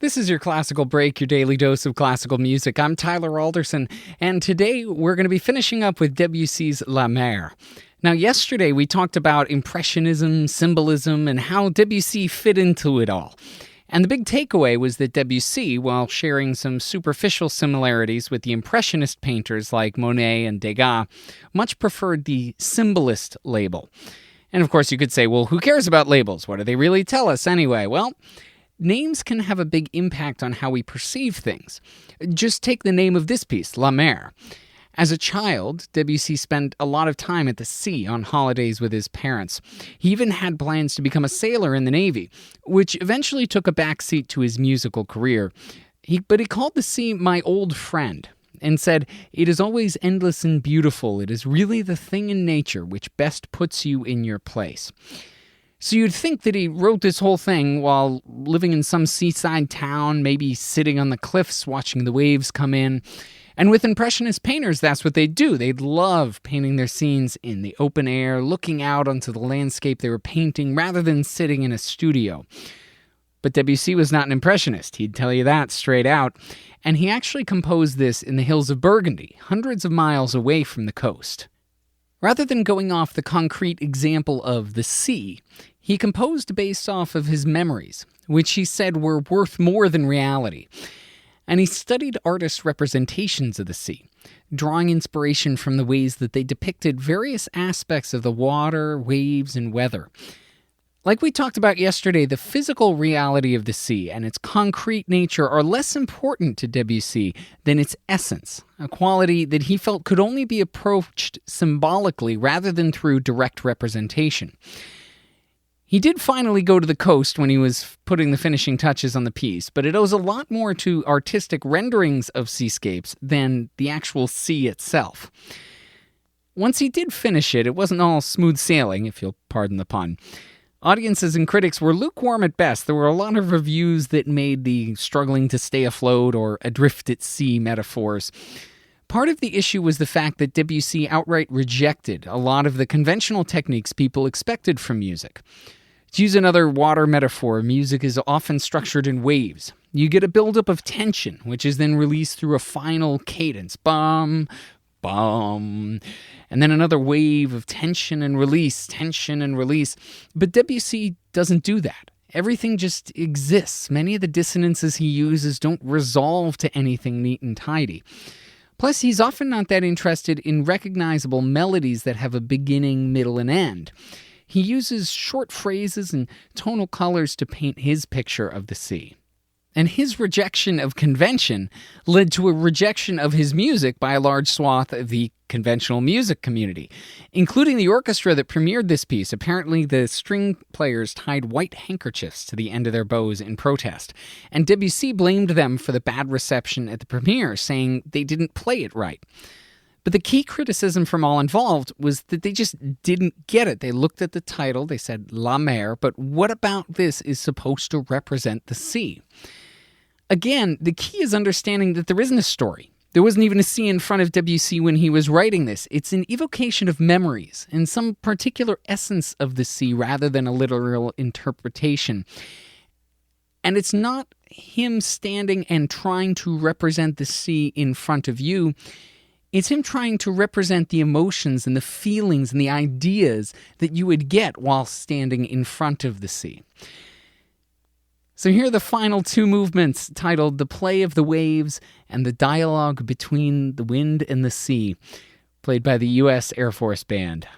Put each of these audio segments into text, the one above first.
This is your Classical Break, your daily dose of classical music. I'm Tyler Alderson, and today we're going to be finishing up with Debussy's La Mer. Now, yesterday we talked about Impressionism, symbolism, and how Debussy fit into it all. And the big takeaway was that Debussy, while sharing some superficial similarities with the Impressionist painters like Monet and Degas, much preferred the symbolist label. And of course you could say, well, who cares about labels? What do they really tell us anyway? Well, names can have a big impact on how we perceive things. Just take the name of this piece, La Mer. As a child, Debussy spent a lot of time at the sea on holidays with his parents. He even had plans to become a sailor in the Navy, which eventually took a backseat to his musical career. But he called the sea my old friend and said, "It is always endless and beautiful. It is really the thing in nature which best puts you in your place." So you'd think that he wrote this whole thing while living in some seaside town, maybe sitting on the cliffs watching the waves come in. And with Impressionist painters, that's what they'd do. They'd love painting their scenes in the open air, looking out onto the landscape they were painting rather than sitting in a studio. But Debussy was not an Impressionist, he'd tell you that straight out. And he actually composed this in the hills of Burgundy, hundreds of miles away from the coast. Rather than going off the concrete example of the sea, he composed based off of his memories, which he said were worth more than reality. And he studied artists' representations of the sea, drawing inspiration from the ways that they depicted various aspects of the water, waves, and weather. Like we talked about yesterday, the physical reality of the sea and its concrete nature are less important to Debussy than its essence, a quality that he felt could only be approached symbolically rather than through direct representation. He did finally go to the coast when he was putting the finishing touches on the piece, but it owes a lot more to artistic renderings of seascapes than the actual sea itself. Once he did finish it, it wasn't all smooth sailing, if you'll pardon the pun. Audiences and critics were lukewarm at best. There were a lot of reviews that made the struggling to stay afloat or adrift at sea metaphors. Part of the issue was the fact that Debussy outright rejected a lot of the conventional techniques people expected from music. To use another water metaphor, music is often structured in waves. You get a buildup of tension, which is then released through a final cadence. Bum, bum. And then another wave of tension and release. But Debussy doesn't do that. Everything just exists. Many of the dissonances he uses don't resolve to anything neat and tidy. Plus, he's often not that interested in recognizable melodies that have a beginning, middle, and end. He uses short phrases and tonal colors to paint his picture of the sea. And his rejection of convention led to a rejection of his music by a large swath of the conventional music community, including the orchestra that premiered this piece. Apparently, the string players tied white handkerchiefs to the end of their bows in protest, and Debussy blamed them for the bad reception at the premiere, saying they didn't play it right. But the key criticism from all involved was that they just didn't get it. They looked at the title, they said La Mer, but what about this is supposed to represent the sea? Again, the key is understanding that there isn't a story. There wasn't even a sea in front of Debussy when he was writing this. It's an evocation of memories and some particular essence of the sea rather than a literal interpretation. And it's not him standing and trying to represent the sea in front of you. It's him trying to represent the emotions and the feelings and the ideas that you would get while standing in front of the sea. So here are the final two movements, titled The Play of the Waves and the Dialogue Between the Wind and the Sea, played by the U.S. Air Force Band.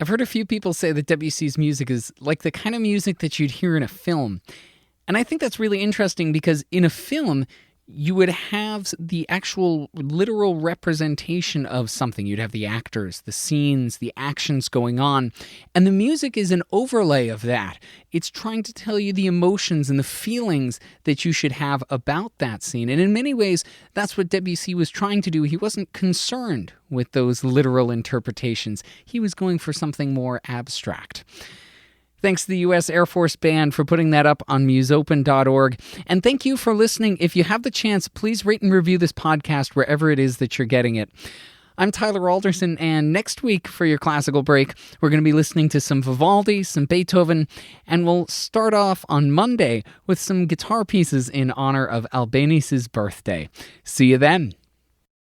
I've heard a few people say that Debussy's music is like the kind of music that you'd hear in a film. And I think that's really interesting because in a film, you would have the actual literal representation of something. You'd have the actors, the scenes, the actions going on, and the music is an overlay of that. It's trying to tell you the emotions and the feelings that you should have about that scene. And in many ways, that's what Debussy was trying to do. He wasn't concerned with those literal interpretations. He was going for something more abstract. Thanks to the U.S. Air Force Band for putting that up on musopen.org. And thank you for listening. If you have the chance, please rate and review this podcast wherever it is that you're getting it. I'm Tyler Alderson, and next week for your classical break, we're going to be listening to some Vivaldi, some Beethoven, and we'll start off on Monday with some guitar pieces in honor of Albanese's birthday. See you then.